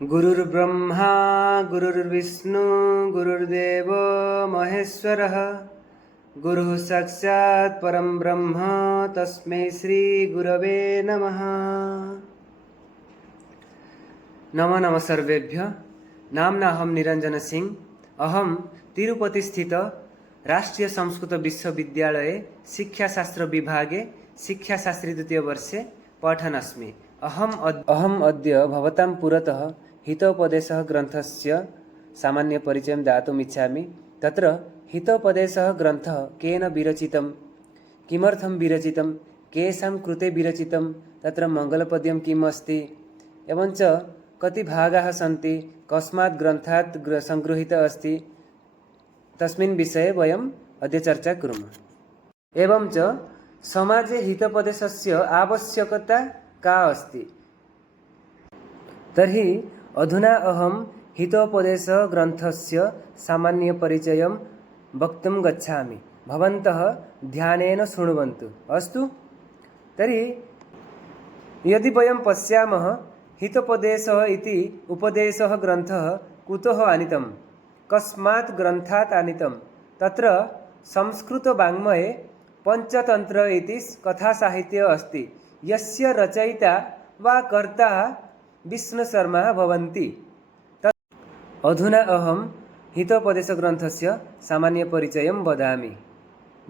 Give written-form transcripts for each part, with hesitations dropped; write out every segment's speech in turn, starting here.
गुरुर्ब्रह्मा गुरुर्विष्णु गुरुर्देव महेश्वरः गुरुः साक्षात् परं ब्रह्म तस्मै श्री गुरवे नमः। नमो नमः सर्वेभ्यः। नाम्नाहं निरञ्जन सिंह। अहं तिरुपति स्थित राष्ट्रीय संस्कृत विश्वविद्यालये शिक्षाशास्त्र विभागे शिक्षाशास्त्री द्वितीय वर्षे पठनस्मि। अहम् अद्य भवतां पुरतः हितोपदेशः ग्रन्थस्य सामान्य परिचयं दातुम् इच्छामि। तत्र हितोपदेशः ग्रन्थः केन विरचितं, किमर्थं विरचितं, केषां कृते विरचितं, तत्र मङ्गलपद्यं किम् अस्ति, एवञ्च कति भागाः सन्ति, कस्मात् ग्रन्थात् संगृहीतः अस्ति, तस्मिन् विषये वयम् अद्य चर्चा कुर्मः। एवञ्च समाजे हितोपदेशस्य आवश्यकता का अस्ति। तर्हि अधुना अहं हितोपदेशग्रन्थस्य सामान्यपरिचयं वक्तुं गच्छामि। भवन्तः ध्यानेन शृण्वन्तु, अस्तु। तर्हि यदि वयं पश्यामः, हितोपदेशः इति उपदेशः ग्रन्थः कुतः आनीतं, कस्मात् ग्रन्थात् आनीतं। तत्र संस्कृतवाङ्मये पञ्चतन्त्र इति कथासाहित्यम् अस्ति, यस्य रचयिता वा कर्ता विष्णुशर्मा भवन्ति। अधुना अहं हितोपदेशग्रन्थस्य सामान्यपरिचयं वदामि,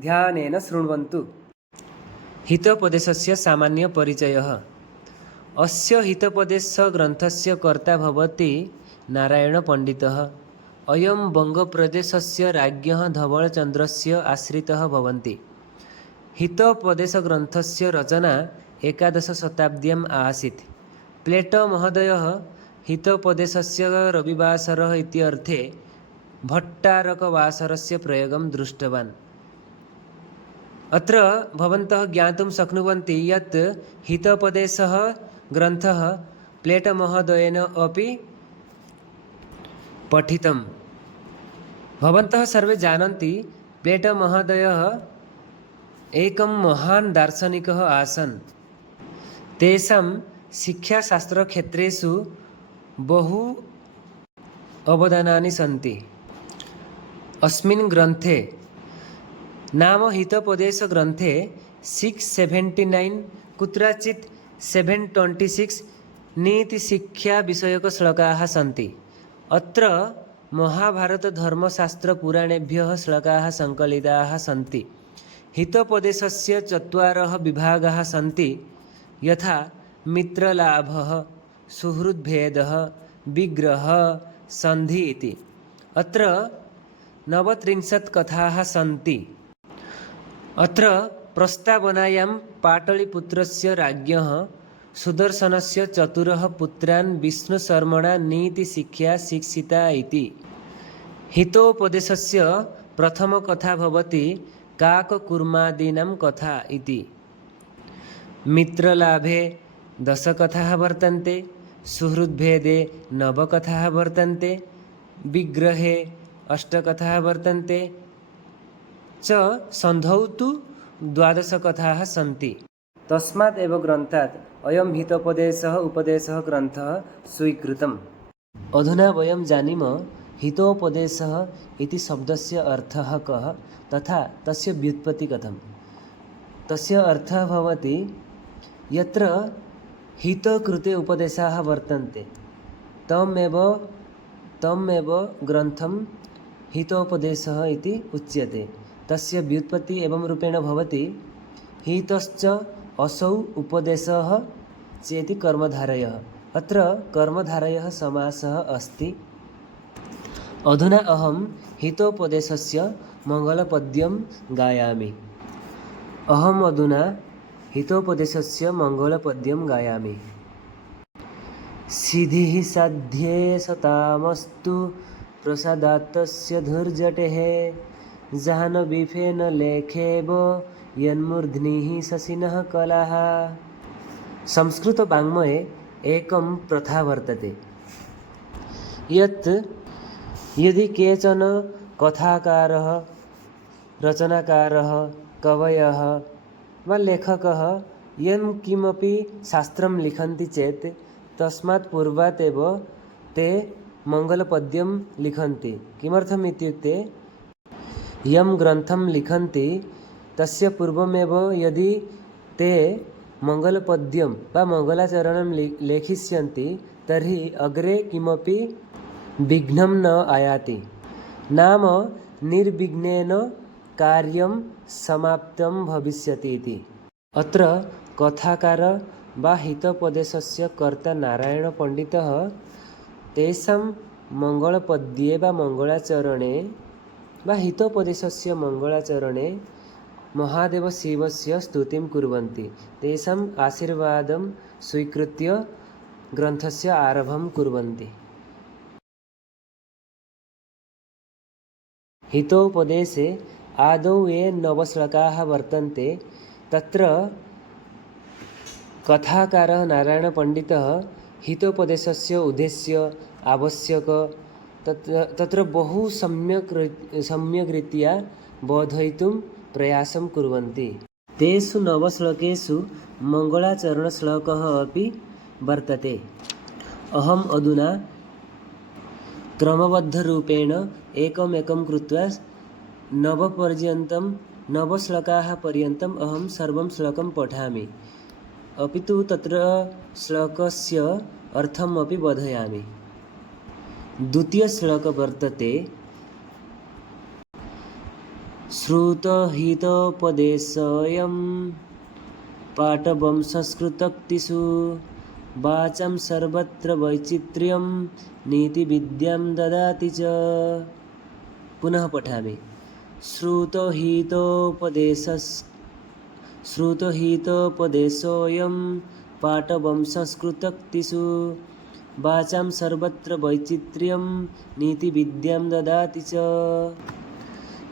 ध्यानेन शृण्वन्तु। हितोपदेशस्य सामान्यपरिचयः। अस्य हितोपदेशग्रन्थस्य कर्ता भवति नारायणपण्डितः। अयं बङ्गप्रदेशस्य राज्ञः धवलचन्द्रस्य आश्रितः भवन्ति। हितोपदेशग्रन्थस्य रचना एकादशशताब्द्याम् आसीत्। प्लेटो महोदयः हितोपदेशस्य रविवासरः इत्यर्थे भट्टारकवासरस्य प्रयोगं दृष्टवान्। अत्र भवन्तः ज्ञातुं शक्नुवन्ति यत् हितोपदेशः ग्रन्थः प्लेटो महोदयेन अपि पठितम्। भवन्तः सर्वे जानन्ति, प्लेटो महोदयः एकं महान् दार्शनिकः आसन्। तेषां शिक्षाशास्त्रक्षेत्रेषु बहु अवदानानि सन्ति। अस्मिन् ग्रन्थे नाम हितोपदेशग्रन्थे 679 कुत्रचित् 726 नीतिशिक्षाविषयकश्लोकाः सन्ति। अत्र महाभारतधर्मशास्त्रपुराणेभ्यः श्लोकाः सङ्कलिताः सन्ति। हितोपदेशस्य चत्वारः विभागाः सन्ति, यथा मित्रलाभः, सुहृद्भेदः, विग्रहः, सन्धि इति। अत्र 39 कथाः सन्ति। अत्र प्रस्तावनायां पाटलिपुत्रस्य राज्ञः सुदर्शनस्य चतुरः पुत्रान् विष्णुशर्मणा नीतिशिक्षा शिक्षिता इति। हितोपदेशस्य प्रथमकथा भवति काककुर्मादीनां कथा इति। मित्रलाभे 10 कथाः वर्तन्ते, सुहृद्भेदे 9 कथाः वर्तन्ते, विग्रहे 8 कथाः वर्तन्ते च, सन्धौ तु 12 कथाः सन्ति। तस्मात् एव ग्रन्थात् अयं हितोपदेशः उपदेशः ग्रन्थः स्वीकृतम्। अधुना वयं जानीमः हितोपदेशः इति शब्दस्य अर्थः कः तथा तस्य व्युत्पत्तिः कथं। तस्य अर्थः भवति यत्र हितकृते उपदेशाः वर्तन्ते तमेव ग्रन्थं हितोपदेशः इति उच्यते। तस्य व्युत्पत्तिः एवं रूपेण भवति हितश्च असौ उपदेशः चेति कर्मधारयः। अत्र कर्मधारयः समासः अस्ति। अधुना अहं हितोपदेशस्य मङ्गलपद्यं गायामि। अहम् अधुना हितोपदेशस्य मङ्गलपद्यं गायामि। सिद्धिः साध्ये सतामस्तु प्रसादात्तस्य धुर्जटेः जाह्नवीफेन लेखेव यन्मूर्ध्निः शशिनः कलाः। संस्कृतवाङ्मये एकं प्रथा वर्तते यत् यदि केचन कथाकारः, रचनाकारः, कवयः वा लेखकः यं किमपि शास्त्रं लिखन्ति चेत् तस्मात् पूर्वात् एव ते मङ्गलपद्यं लिखन्ति। किमर्थम् इत्युक्ते यं ग्रन्थं लिखन्ति तस्य पूर्वमेव यदि ते मङ्गलपद्यं वा मङ्गलाचरणं लेखिष्यन्ति तर्हि अग्रे किमपि विघ्नं न आयाति, नाम निर्विघ्नेन कार्यं समाप्तं भविष्यति इति। अत्र कथाकार वा हितोपदेशस्य कर्ता नारायणपण्डितः तेषां मङ्गलपद्ये वा मङ्गलाचरणे वा हितोपदेशस्य मङ्गलाचरणे महादेवशिवस्य स्तुतिं कुर्वन्ति। तेषाम् आशीर्वादं स्वीकृत्य ग्रन्थस्य आरम्भं कुर्वन्ति। हितोपदेशे आदौ ये 9 श्लोकाः वर्तन्ते तत्र कथाकारः नारायणपण्डितः हितोपदेशस्य उद्देश्य आवश्यक तत्र बहु सम्यग्रीत्या बोधयितुं प्रयासं कुर्वन्ति। तेषु 9 श्लोकेषु मङ्गलाचरणश्लोकः अपि वर्तते। अहम् अधुना क्रमबद्धरूपेण एकमेकं कृत्वा 9 श्लोकाः पर्यन्तम् अहं सर्वं श्लोकं पठामि, अपि तु तत्र श्लोकस्य अर्थम् अपि बोधयामि। द्वितीयश्लोकः वर्तते श्रुतहितोपदेशोऽयं पाटवं संस्कृतोक्तिषु वाचं सर्वत्र वैचित्र्यं नीतिविद्यां ददाति च। पुनः पठामि। श्रुतहितोपदेशोऽयं पाटवं संस्कृतोक्तिषु वाचां सर्वत्र वैचित्र्यं नीतिविद्यां ददाति च।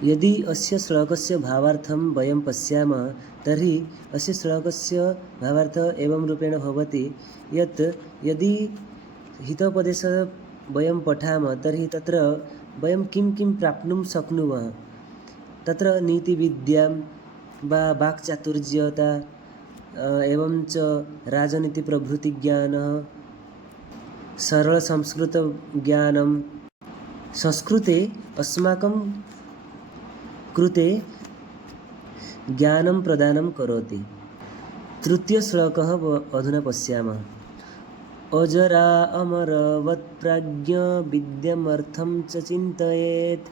यदि अस्य श्लोकस्य भावार्थं वयं पश्यामः तर्हि अस्य श्लोकस्य भावार्थः एवं रूपेण भवति यत् यदि हितोपदेशः वयं पठामः तर्हि तत्र वयं किं किं प्राप्नुं शक्नुमः, तत्र नीतिविद्यां वा वाक्चातुर्यता एवं च राजनीतिप्रभृतिज्ञानः, सरलसंस्कृतज्ञानं, संस्कृते अस्माकं कृते ज्ञानं प्रदानं करोति। तृतीयश्लोकः अधुना पश्यामः। अजरा अमरवत्प्राज्ञ विद्यामर्थं च चिन्तयेत्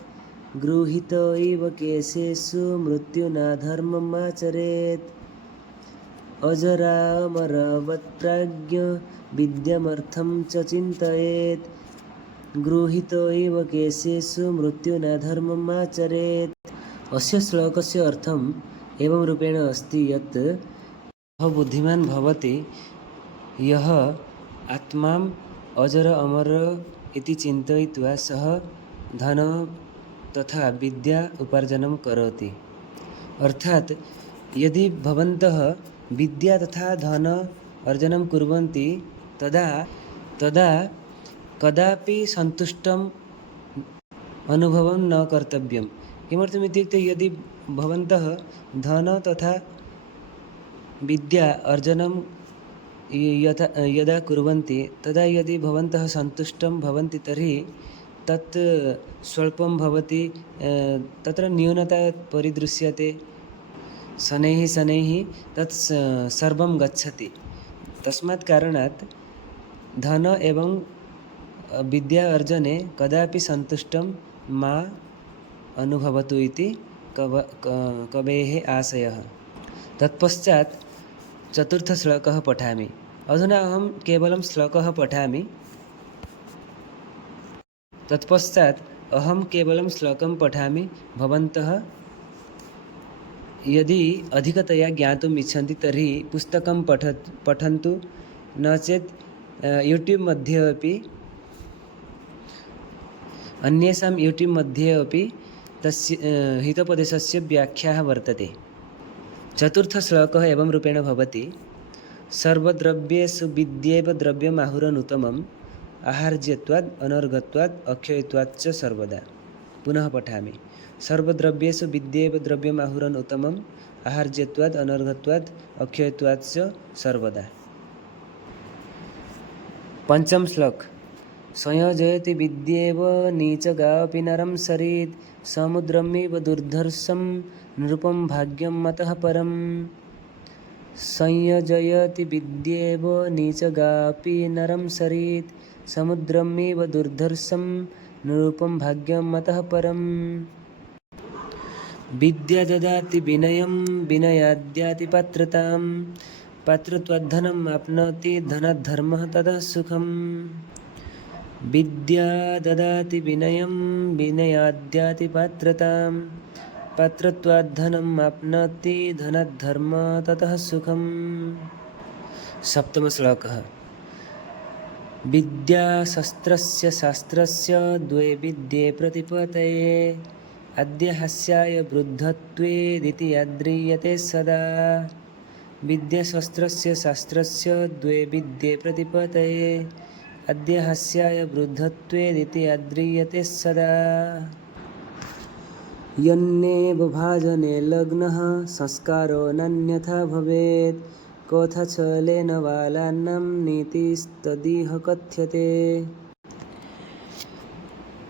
गृहीत इव केशेषु मृत्युना धर्ममाचरेत्। अजरा अमरवत्प्राज्ञ विद्यामर्थं च चिन्तयेत् गृहीत इव केशेषु मृत्युना धर्ममाचरेत्। अस्य श्लोकस्य अर्थम् एवं रूपेण अस्ति यत् यः बुद्धिमान् भवति, यः आत्मां अजर अमर इति चिन्तयित्वा सः धन तथा विद्या उपार्जनं करोति। अर्थात् यदि भवन्तः विद्या तथा धन अर्जनं कुर्वन्ति तदा कदापि सन्तुष्टम् अनुभवं न कर्तव्यं। किमर्थमित्युक्ते यदि भवन्तः धन तथा विद्या अर्जनं यदा कुर्वन्ति तदा यदि भवन्तः सन्तुष्टं भवन्ति तर्हि तत् स्वल्पं भवति, तत्र न्यूनता परिदृश्यते, शनैः तत् सर्वं गच्छति। तस्मात् कारणात् धन एवं विद्या अर्जने कदापि सन्तुष्टं मा अनुभवतु इति कवेः आशयः। तत्पश्चात् चतुर्थश्लोकः पठामि। अधुना अहं केवलं श्लोकः पठामि, तत्पश्चात् अहं केवलं श्लोकं पठामि। भवन्तः यदि अधिकतया ज्ञातुम् इच्छन्ति तर्हि पुस्तकं पठन्तु, न चेत् यूट्यूब् मध्ये अपि अन्येषां यूट्यूब् मध्ये अपि तस्य हितोपदेशस्य व्याख्याः वर्तते। चतुर्थश्लोकः एवं रूपेण भवति। सर्वद्रव्येषु विद्यैव द्रव्यमाहुरनुत्तमम् आहार्यत्वात् अनर्घत्वात् अक्षयत्वात् च सर्वदा। पुनः पठामि। सर्वद्रव्येषु विद्यैव द्रव्यमाहुरनुत्तमम् आहार्यत्वात् अनर्घत्वात् अक्षयत्वात् च सर्वदा। पंचम श्लोक। संयोजयति विद्येव नीचगापि नरं सरीत् समुद्रमिव दुर्धर्षं नृपं भाग्यं मतः परम्। संयोजयति विद्येव नीचगापि नरं सरीत् समुद्रमिव दुर्धर्षं नृपं भाग्यं मतः परम्। विद्या ददाति विनयं विनयाद्याति पात्रतां पात्रत्वाद्धनम् आप्नोति धनाद्धर्मः ततः सुखम्। विद्या ददाति विनयं विनयाद्याति पात्रतां पात्रत्वाद्धनम् आप्नोति धनाद्धर्मः ततः सुखम्। सप्तमश्लोकः। विद्या शस्त्रस्य शास्त्रस्य द्वे विद्ये प्रतिपतये अद्य हास्याय वृद्धत्वेदिति याद्रियते सदा। विद्या शस्त्रस्य शास्त्रस्य द्वे विद्ये प्रतिपतये अद्य हास्याय वृद्धत्वेदिति याद्रियते सदा। यन्नेव भाजने लग्नः संस्कारो नन्यथा भवेत् कोऽथ छलेन बालानां नीतिस्तदिह कथ्यते।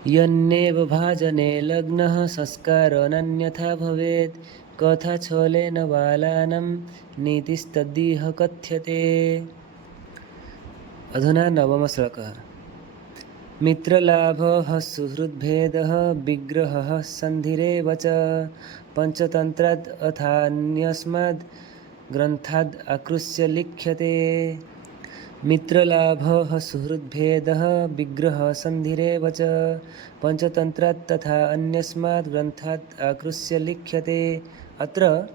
यन्नेव भाजने लग्नः संस्कारोऽनन्यथा भवेत् कथा छलेन बालानां नीतिस्तदिह कथ्यते। अधुना नवमश्लोकः। मित्रलाभः सुहृद्भेदः विग्रहः सन्धिरेव च पञ्चतन्त्राद् अथान्यस्माद् ग्रन्थाद् आकृष्य लिख्यते। मित्रलाभः सुहृद्भेदः विग्रहः सन्धिरेव च पञ्चतन्त्रात् तथा अन्यस्मात् ग्रन्थात् आकृष्य लिख्यते। अत्र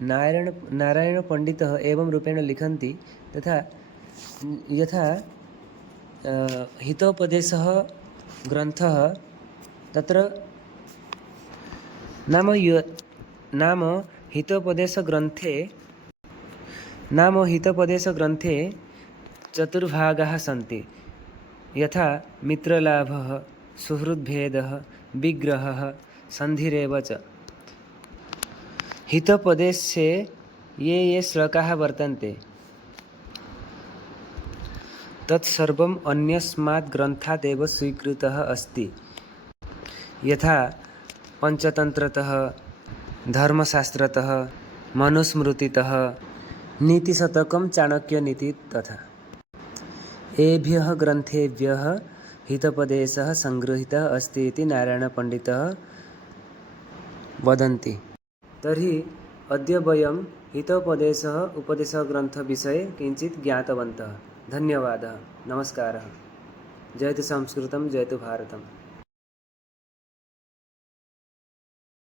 नारायणपण्डितः एवं रूपेण लिखन्ति तथा यथा हितोपदेशः ग्रन्थः तत्र नाम हितोपदेशग्रन्थे चतुर्भागाः सन्ति यथा मित्रलाभः सुहृद्भेदः विग्रहः सन्धिरेव च। हितोपदेशे ये श्लोकाः वर्तन्ते तत्सर्वम् अन्यस्मात् ग्रन्थात् एव स्वीकृतः अस्ति। यथा पञ्चतन्त्रतः धर्मशास्त्रतः मनुस्मृतितः नीतिशतकं चाणक्यनीति तथा एभ्यः ग्रन्थेभ्यः हितोपदेशः सङ्गृहीतः अस्ति इति नारायणपण्डितः वदन्ति। तर्हि अद्य वयं हितोपदेशः उपदेशग्रन्थविषये किञ्चित् ज्ञातवन्तः। धन्यवादः। नमस्कारः। जयतु संस्कृतं जयतु भारतम्।